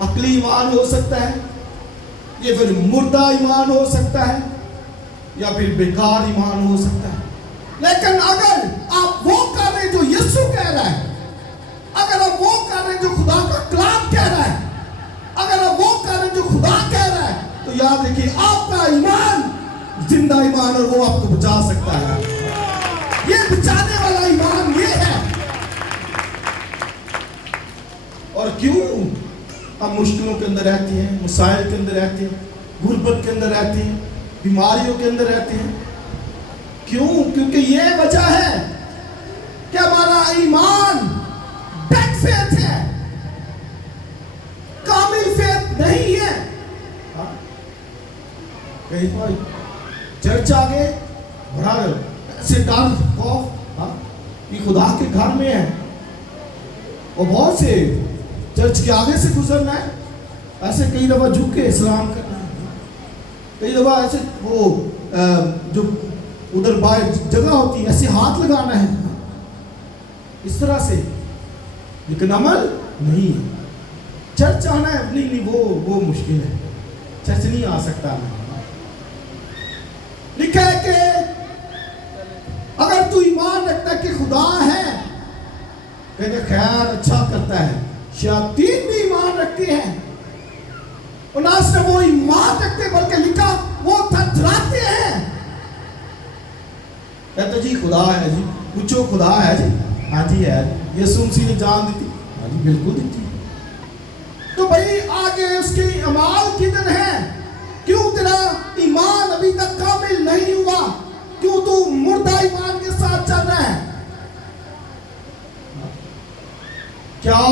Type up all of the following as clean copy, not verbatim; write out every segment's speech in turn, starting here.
عقلی ایمان ہو سکتا ہے، یہ پھر مردہ ایمان ہو سکتا ہے، یا پھر بیکار ایمان ہو سکتا ہے۔ لیکن اگر آپ وہ کر رہے جو یسوع کہہ رہا ہے، اگر آپ وہ کر رہے جو خدا کا کلام کہہ رہا ہے، اگر آپ وہ کر رہے جو خدا کہہ رہا ہے، تو یاد رکھیے آپ کا ایمان زندہ ایمان، اور وہ آپ کو بچا سکتا ہے۔ یہ بچانے والا ایمان یہ ہے۔ اور کیوں ہم مشکلوں کے اندر رہتے ہیں، مسائل کے اندر رہتے ہیں، غربت کے اندر رہتے ہیں، بیماریوں کے اندر رہتے ہیں؟ کیوں؟ کیونکہ یہ وجہ ہے کہ ہمارا ایمان ڈیڈ فیتھ ہے، کامل فیتھ نہیں ہے۔ کہیں کوئی چرچ آگے بڑا ایسے ڈر خوف، یہ خدا کے گھر میں ہے، اور بہت سے چرچ کے آگے سے گزرنا ہے، ایسے کئی دفعہ جھک کے اسلام کرنا ہے، کئی دفعہ ایسے وہ جو ادھر باہر جگہ ہوتی ہے ایسے ہاتھ لگانا ہے، اس طرح سے، لیکن عمل نہیں ہے۔ چرچ آنا ہے نہیں، وہ مشکل ہے، چرچ نہیں آ سکتا میں۔ لکھا ہے کہ اگر تو ایمان رکھتا ہے کہ خدا ہے، کہتے خیر اچھا کرتا ہے، شیاطین بھی ایمان رکھتے ہیں، اور نہ صرف وہ ایمان رکھتے بلکہ لکھا وہ تھرتھراتے ہیں، کہتے جی خدا ہے، جی پوچھو خدا ہے، جی ہاں جی ہے، یسوع مسیح نے جان دی تھی، ہاں جی بالکل دی تھی۔ تو بھائی آگے اس کے اعمال کدھر ہیں؟ کیوں تیرا ایمان ابھی تک کامل نہیں ہوا؟ کیوں تو مردہ ایمان کے ساتھ چل رہا ہے؟ کیا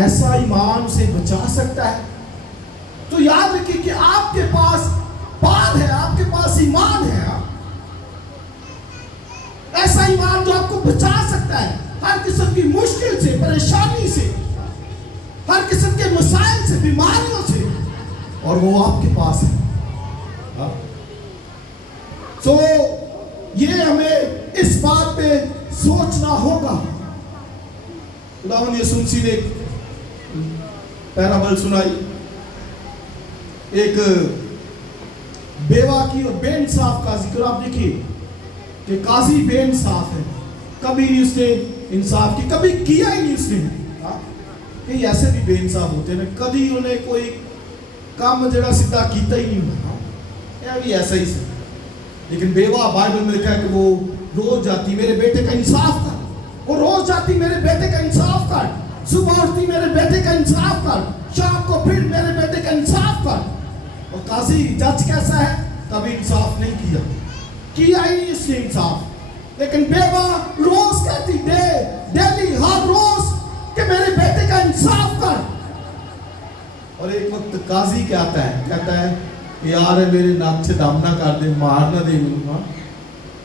ایسا ایمان اسے بچا سکتا ہے؟ تو یاد رکھیے کہ آپ کے پاس پار ہے، آپ کے پاس ایمان ہے، ایسا ایمان جو آپ کو بچا سکتا ہے ہر قسم کی مشکل سے، پریشانی سے، ہر قسم کے مسائل سے، بیماریوں سے، اور وہ آپ کے پاس ہے۔ تو یہ ہمیں اس بات پہ سوچنا ہوگا۔ خداوند یسوع مسیح نے ایک پیرابل سنائی، ایک بیوہ کی اور بے انصاف کا ذکر۔ آپ دیکھیے کہ قاضی بے انصاف ہے، کبھی نہیں اس نے انصاف کی، کبھی کیا ہی نہیں اس نے۔ کئی ایسے بھی بے انصاف ہوتے ہیں، کبھی انہیں کوئی کام جڑا سیدھا کیتا ہی نہیں ہوا، یہ بھی ایسا ہی سے۔ لیکن بیوہ بائبل میں لکھا ہے کہ وہ روز جاتی میرے بیٹے کا انصاف کر، وہ روز جاتی میرے بیٹے کا انصاف کر، صبح اٹھتی میرے بیٹے کا انصاف کر، شام کو پھر میرے بیٹے کا انصاف کر۔ اور قاضی جج کیسا ہے؟ کبھی انصاف نہیں کیا ہی نہیں اس نے انصاف، لیکن بیوہ روز کہتی ڈیلی ہر روز کہ میرے بیٹے کا انصاف کر۔ اور ایک وقت قاضی کہتا ہے یار میرے ناک سے دم نہ کر دے، مار نہ دے،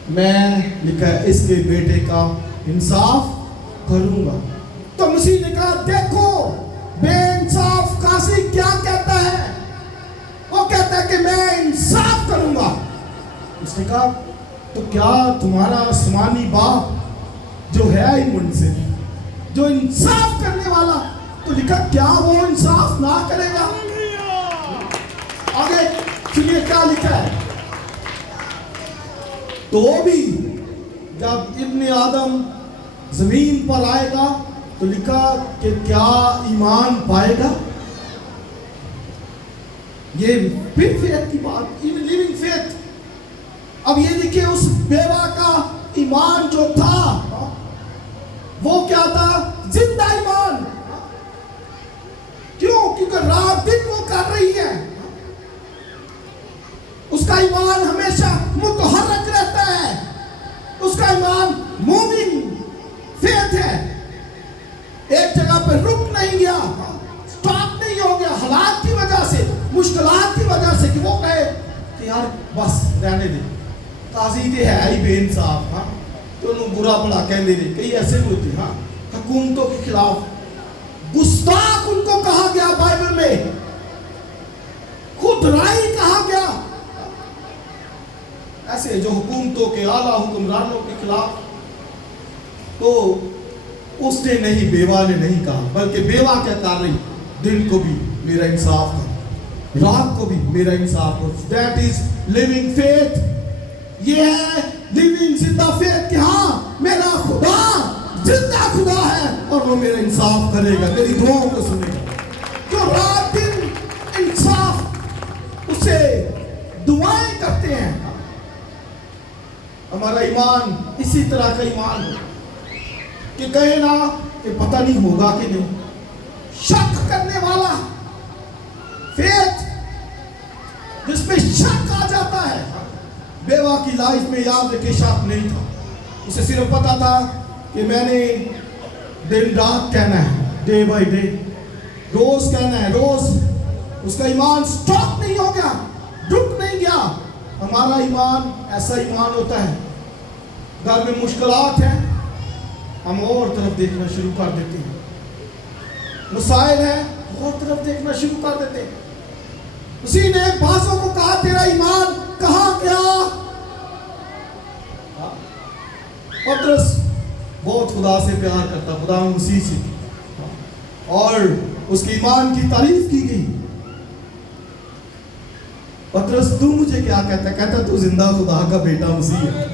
میں لکھا ہے اس کے بیٹے کا انصاف کروں گا۔ تو مسیح نے کہا دیکھو بے انصاف قاضی کیا کہتا ہے، وہ کہتا ہے کہ میں انصاف کروں گا۔ اس نے کہا تو کیا تمہارا آسمانی باپ جو ہے ہی منصف، جو انصاف کرنے والا، تو لکھا کیا وہ انصاف نہ کرے گا؟ آگے سنیے کیا لکھا ہے، تو بھی جب ابن آدم زمین پر آئے گا تو لکھا کہ کیا ایمان پائے گا؟ یہ پھر فیتھ کی بات، لیونگ فیتھ۔ اب یہ دیکھیں اس بیوہ کا ایمان جو تھا وہ کیا تھا؟ زندہ ایمان۔ کیوں؟ کیونکہ رات دن وہ کر رہی ہے، اس کا ایمان ہمیشہ متحرک رہتا ہے، اس کا ایمان موونگ فیتھ ہے، ایک جگہ پہ رک نہیں گیا، سٹاپ نہیں ہو گیا حالات کی وجہ سے، مشکلات کی وجہ سے، کہ وہ کہے کہ یار بس رہنے دے، قاضی دے ہے ہی بے انصاف، تو انہوں برا بڑا کہہ دے رہے۔ کئی ایسے بھی ہوتے ہیں حکومتوں کے خلاف گستاخ ان کو کہا گیا، بائبل میں خود رائی کہا گیا، ایسے جو حکومتوں کے اعلیٰ حکمرانوں کے خلاف۔ تو اس نے نہیں, بیوہ نے نہیں کہا, بلکہ بیوہ کیا کر رہی, دن کو بھی میرا انصاف کر, رات کو بھی میرا انصاف کر. That is living faith. یہ ہے living زندہ faith کہ ہاں میرا خدا زندہ خدا ہے اور وہ میرا انصاف کرے گا, میری دعاؤں کو سنے گا. جو رات دن انصاف اسے دعائیں کرتے ہیں. ہمارا ایمان اسی طرح کا ایمان ہے کہ کہے نا کہ پتہ نہیں ہوگا کہ نہیں. شک کرنے والا فیتھ جس پہ شک آ جاتا ہے. بیوہ کی لائف میں یاد رکھے شک نہیں تھا, اسے صرف پتا تھا کہ میں نے دن رات کہنا ہے, ڈے بائی ڈے, روز کہنا ہے روز. اس کا ایمان سٹاپ نہیں ہو گیا, رک نہیں گیا. ہمارا ایمان ایسا ایمان ہوتا ہے, گھر میں مشکلات ہیں ہم اور طرف دیکھنا شروع کر دیتے ہیں, مسائل ہیں اور طرف دیکھنا شروع کر دیتے ہیں. اسی نے بعضوں کو کہا تیرا ایمان کہاں گیا. پطرس بہت خدا سے پیار کرتا, خدا مسیح سے, اور اس کے ایمان کی تعریف کی گئی. پطرس تو مجھے کیا کہتا ہے؟ کہتا تو زندہ خدا کا بیٹا مسیح ہے.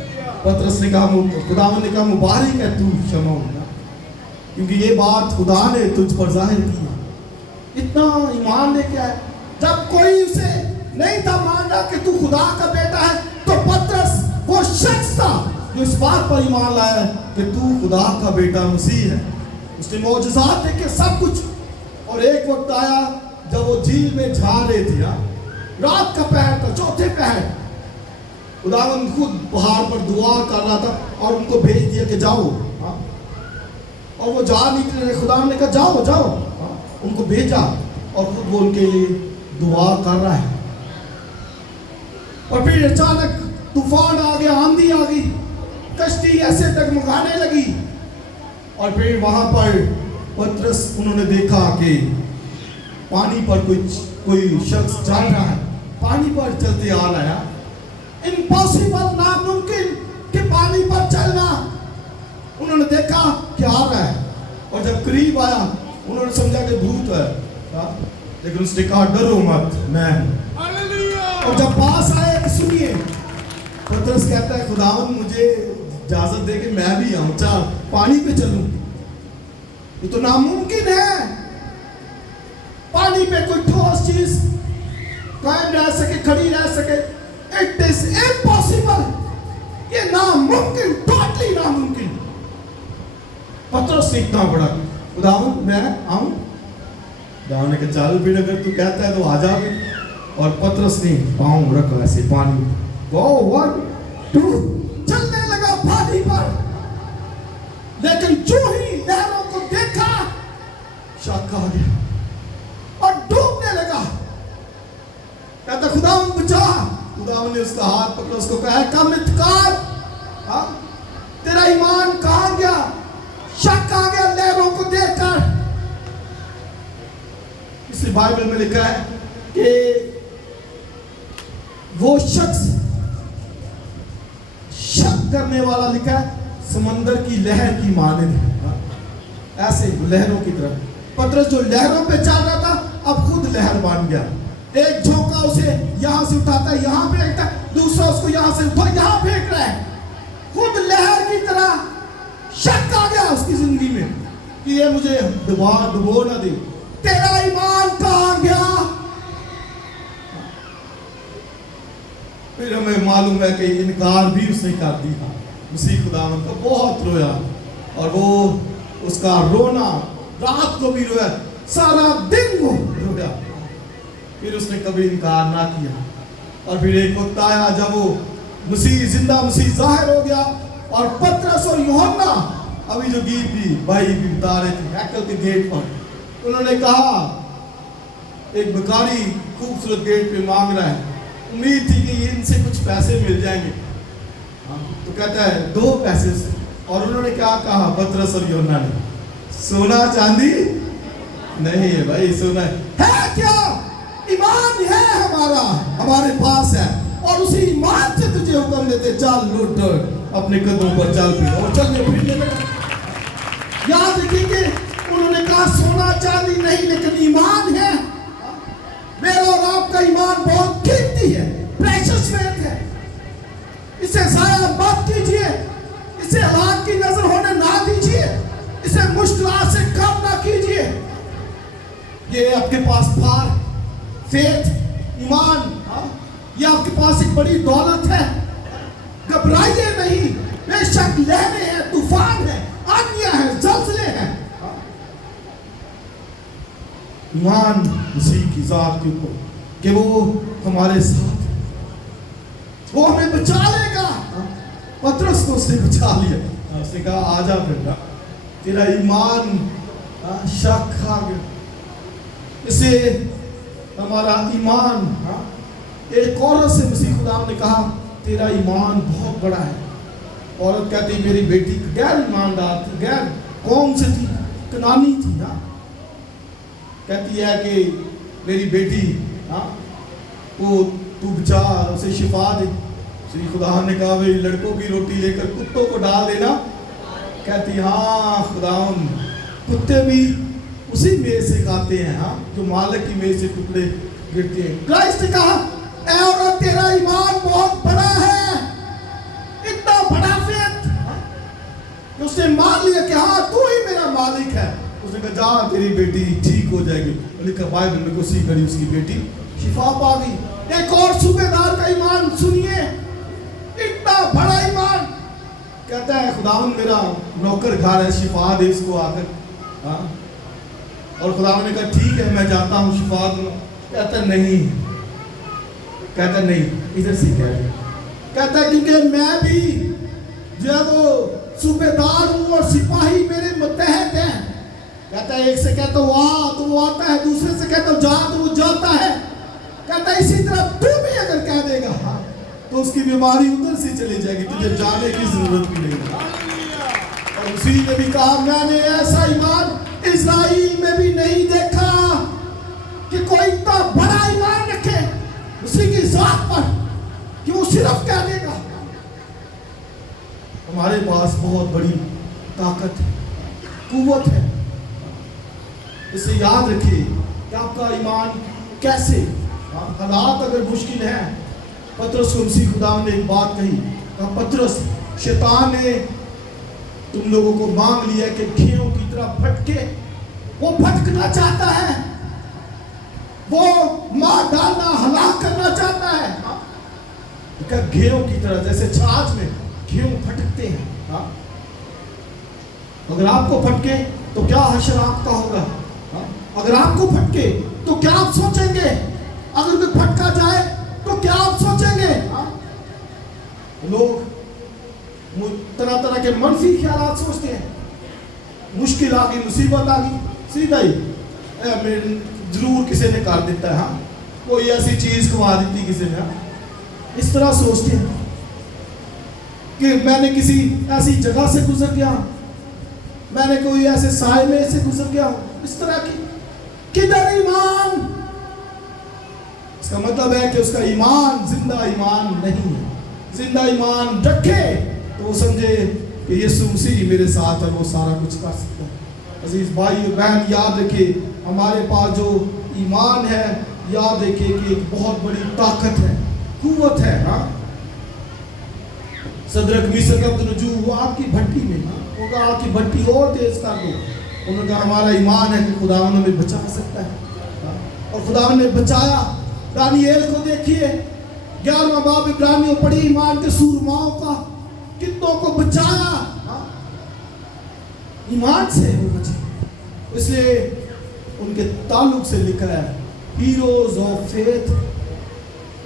پطرس نے کہا, خداوند نے کہا مبارک ہے تو شمعون, کیونکہ یہ بات خدا نے تجھ پر ظاہر کی ہے. اتنا ایمان لے کے آئے. جب کوئی اسے نہیں تھا ماننا کہ تو خدا کا بیٹا ہے, تو پطرس وہ شخص تھا جو اس بات پر ایمان لایا ہے کہ تو خدا کا بیٹا مسیح ہے. اس نے معجزات دیکھے سب کچھ. اور ایک وقت آیا جب وہ جھیل میں جھا رہے تھے, رات کا پہر تھا, چوتھے پہر, خداوند خود پہاڑ پر دعا کر رہا تھا اور ان کو بھیج دیا کہ جاؤ, اور وہ جا نہیں رہے. خداوند نے کہا جاؤ جاؤ, ان کو بھیجا اور خود وہ ان کے لیے دعا کر رہا ہے. اور پھر اچانک طوفان آ گیا, آندھی آ گئی, کشتی ایسے ڈگمگانے لگی. اور پھر وہاں پر پطرس انہوں نے دیکھا کہ پانی پر کوئی شخص چل رہا ہے, پانی پر چلتے آ رہا ہے. امپاسبل, ناممکن کہ پانی پر چلنا. انہوں نے دیکھا کہ آ رہا ہے, اور جب قریب آیا انہوں نے سمجھا کہ بھوت ہے, لیکن اس نے کہا ڈرو مت, میں. اور جب پاس آئے کہ سنیے, پطرس کہتا ہے خداوند مجھے اجازت دے کہ میں بھی آؤں, چل پانی پہ چلوں. یہ تو ناممکن ہے, پانی پہ کوئی ٹھوس چیز قائم رہ سکے, کھڑی رہ سکے. It is impossible. یہ ناممکن, ٹوٹلی ناممکن. پطرس سے اتنا بڑا, خداوند میں آؤں. خداوند نے کہا چل پھر اگر تو کہتا ہے تو آ جا. اور پطرس نے پاؤں رکھا ایسے پانی, go 1 2, چلنے لگا پانی پر. لیکن جو ہی لہروں کو دیکھا شک آ گیا اور ڈوبنے لگا. کہتا خداوند بچا. خداوند نے اس کا ہاتھ پکڑا, اس کو کہا کم اتقار, تیرا ایمان کہاں گیا؟ شک آ گیا لہروں کو دیکھ کر. اس لیے بائبل میں لکھا ہے کہ وہ شخص شک کرنے والا لکھا ہے سمندر کی لہر کی مانند ہے, ایسے لہروں کی طرح. پطرس جو لہروں پہ چل رہا تھا اب خود لہر بن گیا. ایک جھونکا اسے یہاں سے اٹھاتا ہے, یہاں پھینکتا ہے, دوسرا اس کو یہاں سے اٹھا یہاں پھینک رہا ہے. خود لہر کی طرح شک آ گیا اس کی زندگی میں کہ یہ مجھے ڈبو نہ دے. تیرا ایمان کہاں گیا؟ پھر ہمیں معلوم ہے کہ انکار بھی اس نے کر دیا. مسیح خداوند کو بہت رویا, اور وہ اس کا رونا رات کو بھی رویا, سارا دن وہ رویا. پھر اس نے کبھی انکار نہ کیا. اور پھر ایک وقت آیا جب وہ مسیح, زندہ مسیح ظاہر ہو گیا, اور پطرس اور یوحنا ابھی جو گیت بھی بھائی بھی بتا رہے تھے ہیکل کے گیٹ پر, انہوں نے کہا ایک بھکاری خوبصورت گیٹ پہ مانگ رہا ہے, امید تھی کہ ان سے کچھ پیسے مل جائیں گے. تو کہتا ہے 2 پیسے سے. اور انہوں نے کیا کہا پطرس اور یوحنا نے, سونا چاندی نہیں ہے بھائی, سونا ہے کیا؟ ایمان ہے ہمارا, ہمارے پاس ہے, اور اسی ایمان سے تجھے حکم دیتے چل لوٹ اپنے قدموں پر چل پھر, اور چلنے پھرنے لگا. یاد رکھیں کہ انہوں نے کہا سونا چاندی نہیں لیکن ایمان ہے. میرا اور آپ کا ایمان بہت قیمتی ہے, پریشس فیتھ ہے. اسے ضائع مت کیجیے, اسے حالات کی نظر ہونے نہ دیجیے, اسے مشکلات سے کم نہ کیجیے. یہ آپ کے پاس پار فیتھ, ایمان, یہ آپ کے پاس ایک بڑی دولت ہے. گھبرائیے نہیں, بے شک لہریں ہیں, طوفان ہے, آندیاں ہیں, زلزلے ہیں. ایمان مسیح کی ذات کے اوپر کہ وہ ہمارے ساتھ, وہ ہمیں بچا لے گا. پترس کو اس نے بچا لیا, اس نے کہا آجا بیٹا, تیرا ایمان شک کھا گیا. اسے ہمارا ایمان, ایک عورت سے مسیح خدا نے کہا تیرا ایمان بہت بڑا ہے. عورت کہتی میری بیٹی غیر ایماندار تھی, غیر قوم سے تھی, کنانی تھی. کہتی ہے کہ میری بیٹی وہ تو بچا, اسے شفا دے. سری خدا نے کہا بھئی لڑکوں کی روٹی لے کر کتوں کو ڈال دینا. کہتی ہاں خداوند, کتے بھی اسی میز سے کھاتے ہیں جو مالک کی میز سے ٹکڑے گرتے ہیں. کرائسٹ نے کہا اے عورت تیرا ایمان بہت بڑا ہے. اتنا بڑا فیتھ کہ اس نے مان لیا کہ ہاں تو ہی میرا مالک ہے. اس نے کہا جا تیری بیٹی ٹھیک ہو جائے گی. لکھا بائبل میں کوسی کری اس کی بیٹی شفا پا گئی. ایک اور صوبے دار کا ایمان سنیے, اتنا بڑا ایمان. کہتا ہے خداوند میرا نوکر گھر ہے, شفا دے اس کو آ کر. اور خداوند نے کہا ٹھیک ہے میں جاتا ہوں شفا دوں. کہتا نہیں, کہتا نہیں, ادھر سے کہتا ہے کیونکہ میں بھی جو ہے وہ صوبے دار ہوں اور سپاہی میرے متحد ہیں. کہتا ہے ایک سے کہتا ہوں آ تو وہ آتا ہے, دوسرے سے کہتا ہوں جا تو وہ جاتا ہے. کہتا ہے اسی طرح تو بھی اگر کہہ دے گا تو اس کی بیماری ادھر سے چلی جائے گی, تجھے جانے کی ضرورت بھی نہیں. اور اسی نے بھی کہا میں نے ایسا ایمان اسرائیل میں بھی نہیں دیکھا کہ کوئی اتنا بڑا ایمان رکھے اسی کی ذات پر کہ وہ صرف کہہ دے گا. ہمارے پاس بہت بڑی طاقت ہے, قوت ہے. اسے یاد رکھیے کہ آپ کا ایمان کیسے, حالات اگر مشکل ہیں. پترس کو مسیح خدا نے ایک بات کہی, کہا پترس شیطان نے تم لوگوں کو مانگ لیا کہ گھیوں کی طرح بھٹکے. وہ بھٹکنا چاہتا ہے, وہ مار ڈالنا, ہلاک کرنا چاہتا ہے. کہ گھیوں کی طرح جیسے چھاچ میں گھیوں پھٹکتے ہیں. اگر آپ کو پھٹکے تو کیا حشر آپ کا ہوگا. اگر آپ کو پھٹکے تو کیا آپ سوچیں گے. اگر کوئی پھٹکا جائے تو کیا آپ سوچیں گے. لوگ طرح طرح کے منفی خیالات سوچتے ہیں. مشکل آ گئی, مصیبت آ گئی, سیدھا ہی ضرور کسی نے کر دیتا ہے, کوئی ایسی چیز کما دیتی کسی نے. اس طرح سوچتے ہیں کہ میں نے کسی ایسی جگہ سے گزر گیا, میں نے کوئی ایسے سائے میں سے گزر گیا. اس طرح کی کدھر ایمان. اس کا مطلب ہے کہ اس کا ایمان زندہ ایمان نہیں ہے. زندہ ایمان رکھے تو وہ سمجھے کہ یسوع مسیح میرے ساتھ ہے, وہ سارا کچھ کر سکتا ہے. عزیز بھائی اور بہن یاد رکھے ہمارے پاس جو ایمان ہے, یاد رکھے کہ ایک بہت بڑی طاقت ہے, قوت ہے. صدرک میثاق ابدنجو وہ آپ کی بھٹی میں, وہ کہا آپ کی بھٹی اور تیز کر دو. انہوں نے کہا ہمارا ایمان ہے کہ خداوند ہمیں بچا سکتا ہے, اور خداوند نے بچایا. دانییل کو دیکھیے, 11واں باب عبرانیوں پڑھی, ایمان کے سورماؤں کا کتنوں کو بچایا. ایمان سے وہ بچے. اس لیے ان کے تعلق سے لکھا ہے ہیروز آف فیتھ,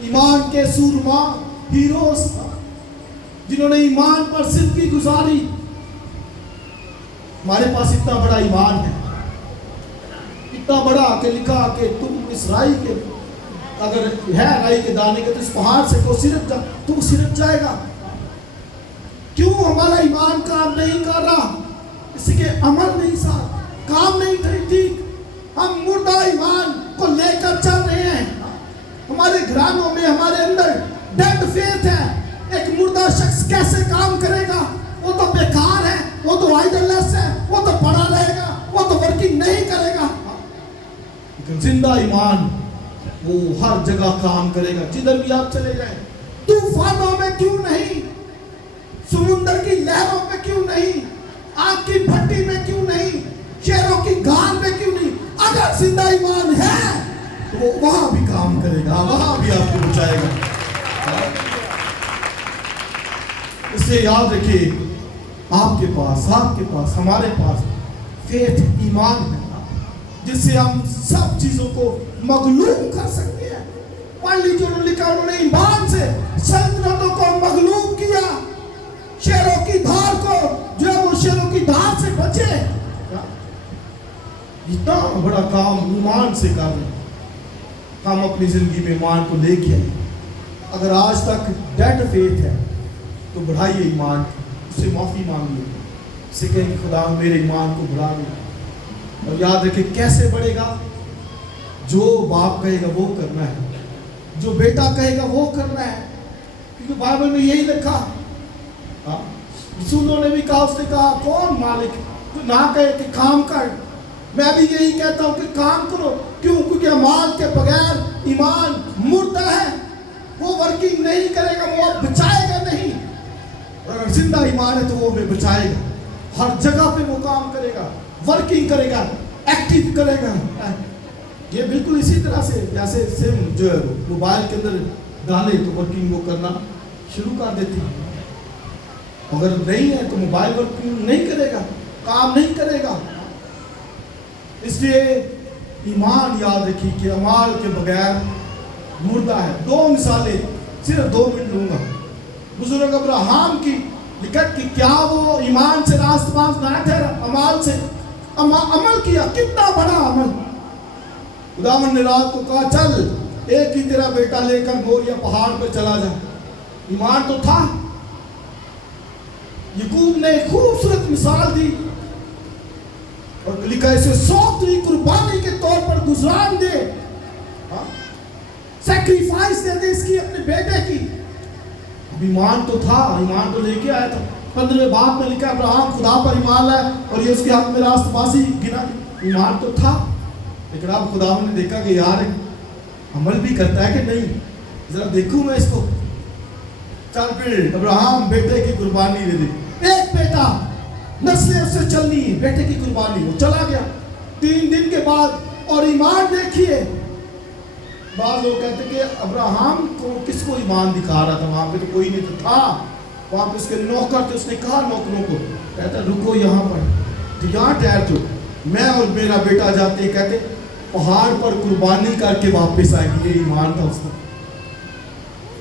ایمان کے سورما, ہیروز جنہوں نے ایمان پر زندگی گزاری. ہمارے پاس اتنا بڑا ایمان ہے, اتنا بڑا کہ لکھا کہ تم اس رائی کے, اگر ہے رائی کے دانے کے تو اس پہاڑ سے کو سرک جا, تو سرک جائے گا. کیوں ہمارا ایمان کام نہیں کر رہا؟ اس کے عمل نہیں ساتھ کام نہیں تھے. ٹھیک, ہم مردہ ایمان کو لے کر چل رہے ہیں. ہمارے گھرانوں میں ہمارے اندر ڈیڈ فیتھ ہے. ایک مردہ شخص کیسے کام کرے گا؟ وہ تو بیکار ہے, وہ تو آئیڈللیس ہے، وہ تو پڑا رہے گا، وہ تو ورکنگ نہیں کرے گا. لیکن زندہ ایمان وہ ہر جگہ کام کرے گا، جدھر بھی آپ چلے جائیں. طوفانوں میں کیوں نہیں، سمندر کی لہروں میں کیوں نہیں، آگ کی بھٹی میں کیوں نہیں، شیروں کی گھال میں کیوں نہیں، اگر زندہ ایمان ہے تو وہ وہاں بھی کام کرے گا، وہاں بھی آپ کو بچائے گا. اس سے یاد رکھیے، آپ کے پاس ہمارے پاس فیتھ ایمان ہے جس سے ہم سب چیزوں کو مغلوب کر سکتے ہیں. پڑھ لیجیے، انہوں نے لکھا انہوں نے ایمان سے سلطنتوں کو مغلوب کیا، شیروں کی دھار کو جو ہے وہ شیروں کی دھار سے بچے. اتنا بڑا کام ایمان سے کر رہے ہیں. ہم اپنی زندگی میں ایمان کو لے کے آئیں. اگر آج تک ڈیڈ فیتھ ہے تو بڑھائیے ایمان، اس سے معافی مانگیے، اس سے کہیں خدا میرے ایمان کو بڑھا دے. اور یاد رکھیں کیسے بڑھے گا؟ جو باپ کہے گا وہ کرنا ہے، جو بیٹا کہے گا وہ کرنا ہے، کیونکہ بائبل میں یہی لکھا. رسولوں نے بھی کہا، اس نے کہا کون مالک جو نہ کہے کہ کام کر؟ میں بھی یہی کہتا ہوں کہ کام کرو. کیوں؟ کیونکہ اعمال کے بغیر ایمان مردہ ہے، وہ ورکنگ نہیں کرے گا، وہ بچائے گا نہیں. اور اگر زندہ ایمان ہے تو وہ ہمیں بچائے گا، ہر جگہ پہ وہ کام کرے گا، ورکنگ کرے گا، ایکٹیو کرے گا. یہ بالکل اسی طرح سے جیسے سم جو ہے موبائل کے اندر ڈالے تو ورکنگ وہ کرنا شروع کر دیتی ہے. اگر نہیں ہے تو موبائل ورکنگ نہیں کرے گا، کام نہیں کرے گا. اس لیے ایمان یاد رکھی کہ اعمال کے بغیر مردہ ہے. 2 مثالیں صرف 2 منٹ لوں گا. بزرگ ابراہیم کی لکھت کہ کیا وہ ایمان سے راست باز نہ ٹھہرا، اعمال سے عمل کیا. کتنا بڑا عمل! خداوند نے رات کو کہا چل ایک ہی تیرا بیٹا لے کر موریا پہاڑ پر چلا جا. ایمان تو تھا. یعقوب نے خوبصورت مثال دی اور لکھا اسے 100 قربانی کے طور پر گزران دے، سیکریفائس دے دے اس کی، اپنے بیٹے کی. اب ایمان تو تھا، ایمان تو لے کے آیا تھا. 15 باب میں لکھا ابراہیم خدا پر ایمان لائے اور یہ اس کے حق میں راست بازی گنا. ایمان تو تھا، لیکن اب خدا نے دیکھا کہ یار عمل بھی کرتا ہے کہ نہیں، ذرا دیکھوں میں اس کو. چل پھر ابراہیم بیٹے کی قربانی دے دے. ایک بیٹا، نسلیں اس سے چلنی ہے، بیٹے کی قربانی. وہ چلا گیا 3 دن کے بعد. اور ایمان دیکھیے، بعض لوگ کہتے کہ ابراہیم کو کس کو ایمان دکھا رہا تھا؟ وہاں پہ تو کوئی نہیں تھا. وہاں پہ اس کے نوکر تھے. اس نے کہا نوکروں کو، کہتا رکو یہاں پر، تو یہاں ٹھہر جو، میں اور میرا بیٹا جاتے ہیں. کہتے پہاڑ پر قربانی کر کے واپس آئے گی. یہ ایمان تھا اس کا.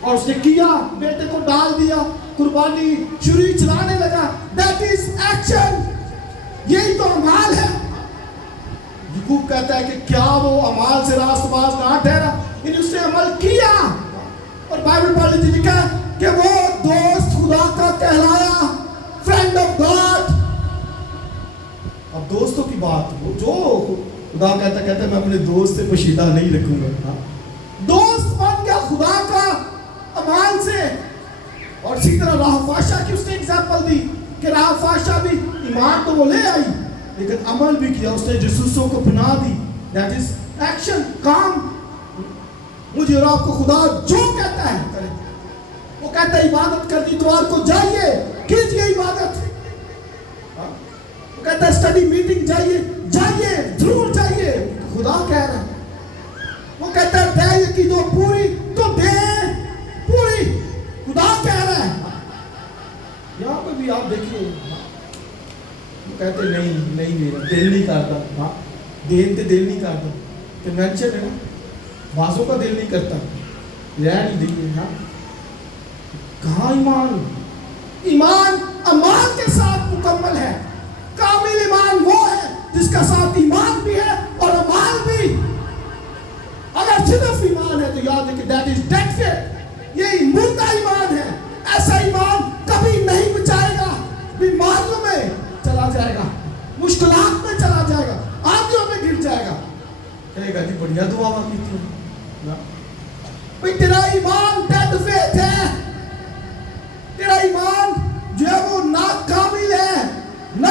اور اس نے کیا، بیٹے کو ڈال دیا، قربانی چھری چلانے لگا. That is action. یہی تو اعمال ہے. یعقوب کہتا ہے کہ کیا وہ اعمال سے راست باز نہ ٹھہرا؟ یعنی اس نے عمل کیا. اور بائبل پڑھ لیجیے، لکھا کہ وہ دوست خدا کا کہلایا، فرینڈ آف گاڈ. اب دوستوں کی بات، وہ جو خدا کہتا میں اپنے دوست سے پوشیدہ نہیں رکھوں گا. دوست بن گیا خدا کا اعمال سے. اور اسی طرح راہ فاشا کی اس نے ایگزامپل دی کہ راہ فاشا بھی ایمان تو وہ لے آئی لیکن عمل بھی کیا. اس نے جاسوسوں کو پناہ دی. دیٹ از ایکشن، کام. مجھے اور آپ کو خدا جو کہتا ہے کرے. وہ کہتا ہے عبادت کرتی اتوار کو جائیے، کیجیے عبادت. وہ کہتا ہے اسٹڈی میٹنگ جائیے، جائیے ضرور جائیے، خدا کہہ رہا ہے. وہ کہتا ہے دے کی جو پوری تو دے پوری، خدا کہہ رہا ہے. یہاں پہ بھی آپ دیکھیے، وہ کہتے نہیں میرا دل نہیں کرتا. دین تے دل نہیں کرتا. کنونشن ہے نا، بازوں کا دل نہیں کرتا، رہ نہیں دیئے. کہاں ایمان؟ ایمان اعمال کے ساتھ مکمل ہے. کامل ایمان وہ ہے جس کا ساتھ ایمان بھی ہے اور اعمال بھی. اگر صرف ایمان ہے تو یاد ہے کہ that is dead faith. یہ مردہ ایمان ہے. ایسا ایمان کبھی نہیں بچائے گا. بیماریوں میں چلا جائے گا، مشکلات میں چلا جائے گا، آندھیوں میں گر جائے گا. کہے گا جی بڑھیا دعا کی تھی. بھئی تیرا ایمان dead faith ہے. تیرا ایمان جو ہے وہ ناکامل ہے، نا